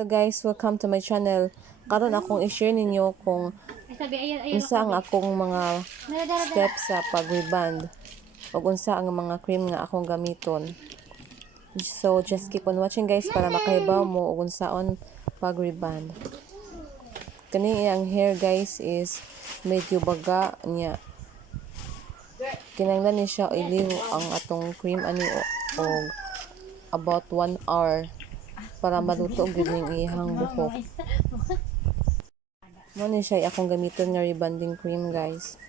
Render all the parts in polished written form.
Hello guys, welcome to my channel. Karon akong i-share ninyo kung unsa ang akong mga steps sa pag-reband ug unsa ang mga cream nga akong gamiton. So just keep on watching guys para makahibaw mo ug unsaon pag-reband. Kani ang hair guys is medyo baga niya. Kinahanglan ni siya iliw ang atong cream ani og about 1 hour para maluto gyud ning iyang buhok. Mo ni siya akong gamiton nga rebanding cream guys.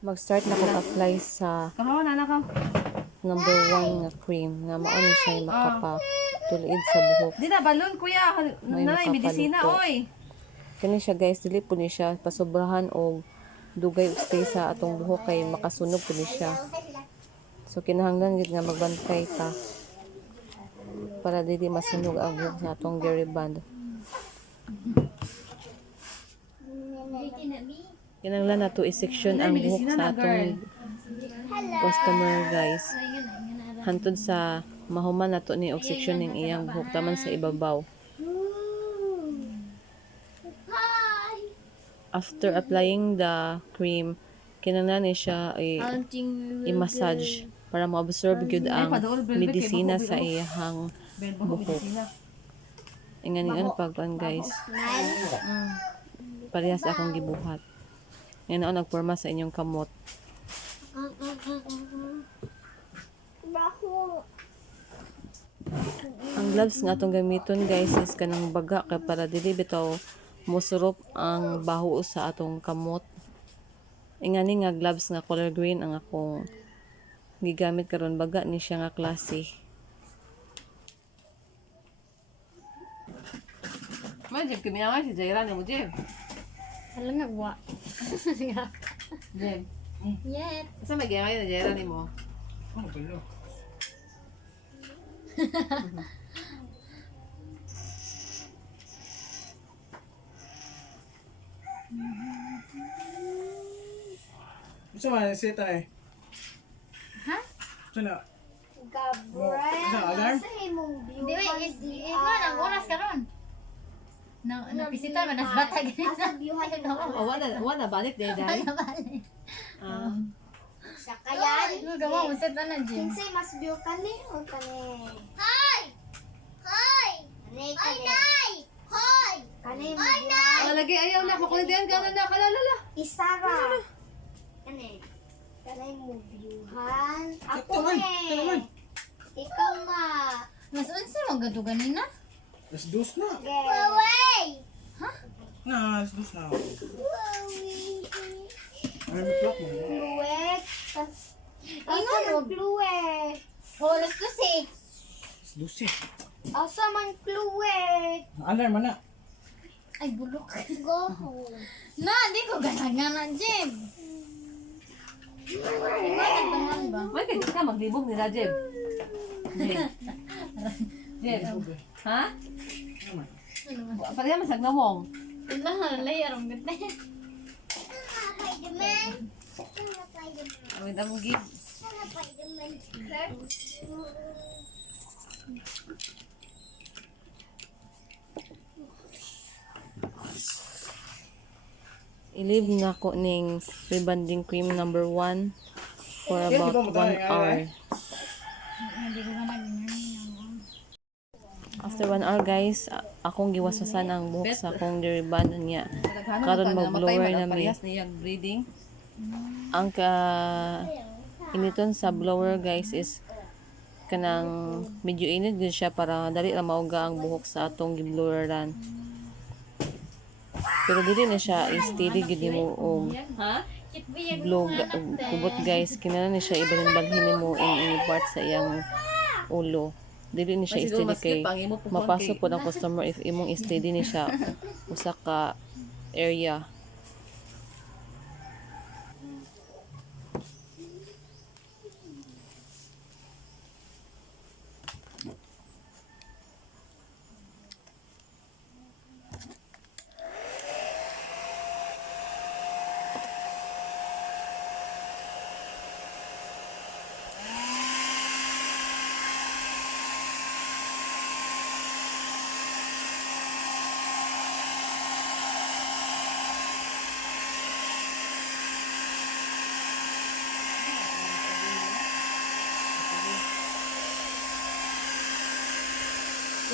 Mag-start na kong apply sa number 1 nga cream nga mao ni siya makapatulid sa buhok. Di na balon kuya, nanay medisina oy. Kani siya guys, dili po ni siya pasobrahan og dugay og stay sa atong buhok kay makasunog po ni siya. So kinahanglan gid nga magbantay ta para dili masunog ang buhok sa atong reband. Kinahanglan nato i-section ang buhok sa atong customer guys. Hantod sa mahuman nato ni og section ning iyang buhok taman sa ibabaw. After applying the cream, kinahanglan ni siya i-massage para ma-absorb gyud ang medisina sa iyang buhok. Ingan pagkuan guys. Parehas akong gibuhat. Ngayon ako nagporma sa inyong kamot. Ang gloves nga atong gamiton guys is kanang baga kay para dili bitaw musurop ang baho sa atong kamot. Ingani nga gloves nga color green ang akong gigamit karon, baga ni siya nga klase. Man jib kimi nga si Jaira ni mo jib. Alam nga buwa. Jib. Yet. Sa magaya ni Jaira ni mo. Oh, bello. Gusto mo na sita eh? Ha? Gusto na? Gabriel, sa imong Di ba, ang oras ka ron. Napisita man, nas bata ganito. Asa biyuhan mo? Oh, wala balik day day. Sa kayan. Ano gawa mo, set na Jim. Kinsay mas biyo kani o kani? Hoy! Hoy! Kani, Ay, kani. nay! Hoy! Kani mo biyuhan. Oh, lagi ayaw na makulidian ka na kalalala. Isara. Kani. Kani mo biyuhan. Ako Taman, eh. taman. Ikaw nga. Mas unsa mo gadto ganina? Alas dos na. Gay. Away! Na, alas dos na. Ay, may clock mo. Fluet. Asa man fluet? Oras to si. Alas dos eh. Asa man fluet? Alarm na. Ay, bulok. Go home. Na, di ko gana-gana, Jim. Iwan ba? May kaya ka maglibog nila Jib. Jib. Jib. Ha? Naman. Pareha masag na mong. Nahalay, arong ganda. Spider-Man! Spider-Man! Awit ang give. Spider-Man! I-leave na ko ning rebanding cream number 1 for about 1 hour. Hindi ko gana-gana. After 1 hour guys, akong giwasasan ang buhok sa akong reband niya. Karon mag-blower na mi. Parehas niya breathing. Ang initon sa blower guys is kanang medyo init gyud siya para dali ra mauga ang buhok sa atong gibloweran. Pero dili na siya steady gyud mo og Ha? blow kubot guys, kinahanglan ni siya ibalhin nimo in part sa iyang ulo. Dili ni siya steady kay mapasok po ng customer if imong steady ni siya usa ka area.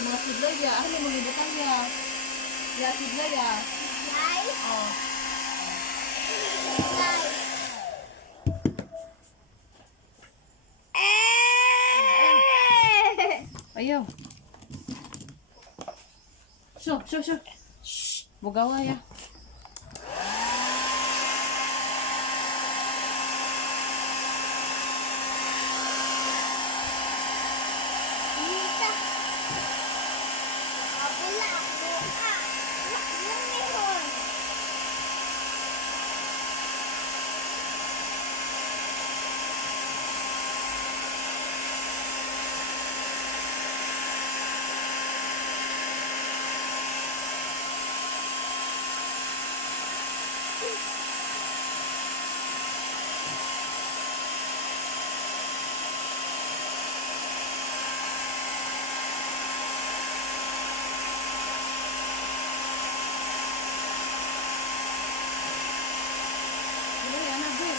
mga kidlay ya. Ano mga ibutang ya? Ya kidlay ya. Guys, Oh. guys. Ayaw. Sure. Shh. Bugawa ya. Isa. Abula mo ka. Lumihon. Ano yan na din?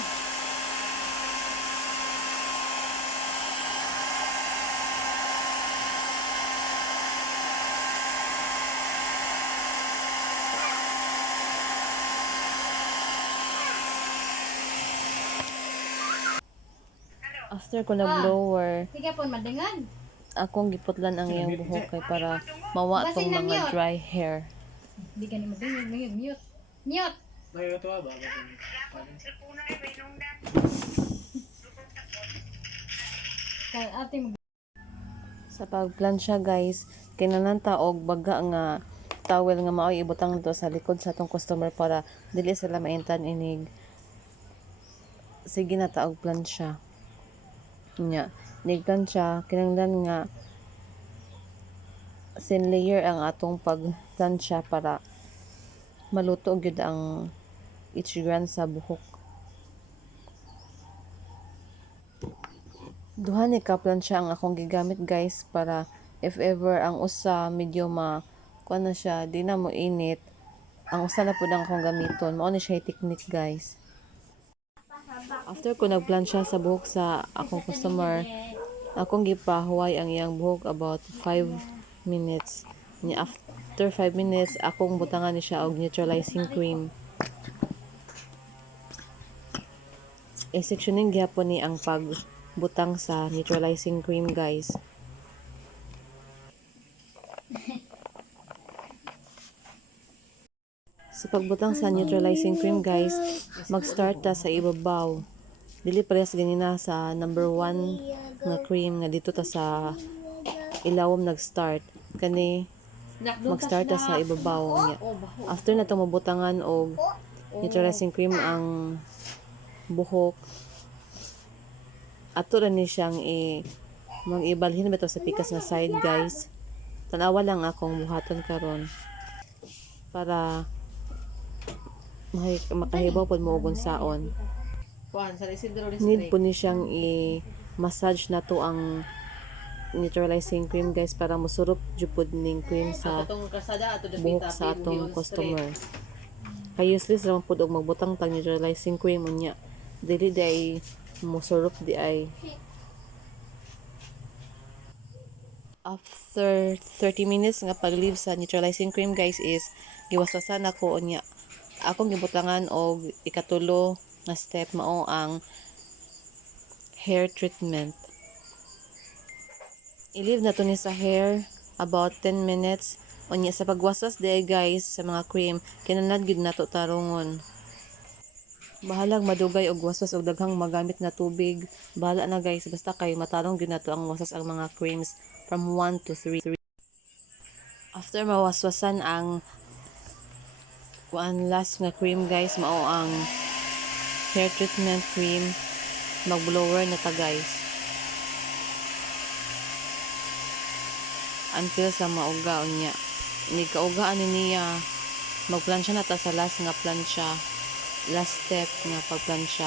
After ko nag-blower, Sige po, madingan. akong giputlan ang iyang buhok kay para mawa tong mga dry hair. Hindi ka ni madingan. Mute. Mute. Bayo ito ba? Kaya ating Sa pagplansya guys, kinahanglan ta og baga nga towel nga maoy ibutang dito sa likod sa atong customer para dili sila maintan inig. Sige na ta og plansya. Nya, nig plansya kinahanglan nga thin layer ang atong pagplansya para maluto gyud ang each strand sa buhok. Duha ni ka plansya ang akong gigamit guys para if ever ang usa medyo kuan na siya, di na mo init. Ang usa na pud ang akong gamiton. Mao ni siya technique guys. After ko nagplansya sa buhok sa akong customer, akong gipahuway ang iyang buhok about 5 minutes. Ni after 5 minutes, akong butangan ni siya og neutralizing cream. I-sectioning gyapon ni ang pagbutang sa neutralizing cream guys. Sa pagbutang sa neutralizing cream guys, mag-start ta sa ibabaw. Dili parehas ganina sa number 1 nga cream nga dito ta sa ilawom nag-start. Kani mag-start ta sa ibabaw niya. After na to mabutangan og neutralizing cream ang buhok, ato ra ni siyang mag-ibalhin ba to sa pikas nga side guys. Tanawa lang akong buhaton karon para makahibaw pod mo og unsaon. Kuan sa Isidro Need po ni siyang i-massage na to ang neutralizing cream guys para musurop jud pod ning cream sa Atong kasada ato buhok sa atong customer. Kay useless lang pod og magbutang tag neutralizing cream unya. Dili di ay musurop di ay. After 30 minutes nga pag-leave sa neutralizing cream guys is giwaswasan ako unya. Akong gibutangan og ikatulo nga step mao ang hair treatment. I-leave na to ni sa hair about 10 minutes. Unya sa pagwaswas day guys sa mga cream, kinahanglan gid nato tarungon. Bahalag madugay og waswas og daghang magamit na tubig. Bahala na guys, basta kay matarong gid nato ang waswas ang mga creams from 1 to 3. After mawaswasan ang last nga cream guys, mao ang hair treatment cream, mag-blower na ta guys until sa mauga unya. Ni kaugaan ni niya magplansya na ta sa last nga plansya, last step nga pagplansya.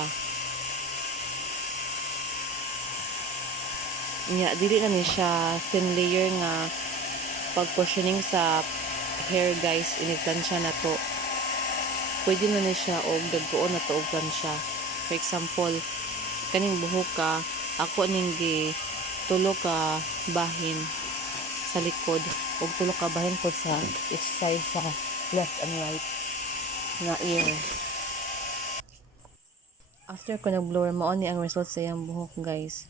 Nya dili na ni siya thin layer nga pag-portioning sa hair guys, inigplansya na to. Pwede na ni siya og dagkoon na to og plansya. For example, kaning buhok ka, ako ning gi tulo ka bahin sa likod ug tulo ka bahin po sa each side sa left and right nga ear. After ko nag-blower, mao ni ang result sa iyang buhok, guys.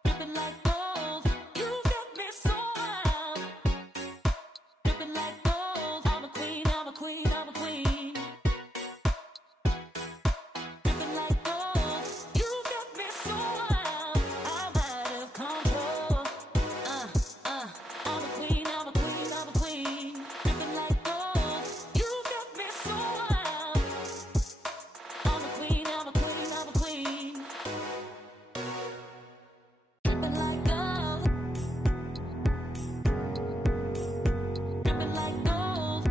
Dripping like gold, you got me so wild. Dripping like gold, I'm a queen, I'm a queen, I'm a queen. Dripping like gold, you got me so wild. I'm out of control. I'm a queen, I'm a queen, I'm a queen. Dripping like gold, you got me so wild. I'm a queen, I'm a queen, I'm a queen. Dripping like gold. Dripping like gold.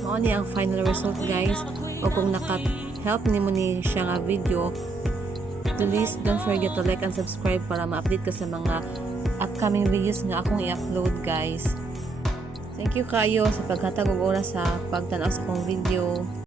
Mao ni ang final result, guys. O kung naka-help nimo ni siya nga video, please don't forget to like and subscribe para ma-update ka sa mga upcoming videos nga akong i-upload, guys. Thank you kayo sa paghatag og oras sa pagtan-aw sa akong video.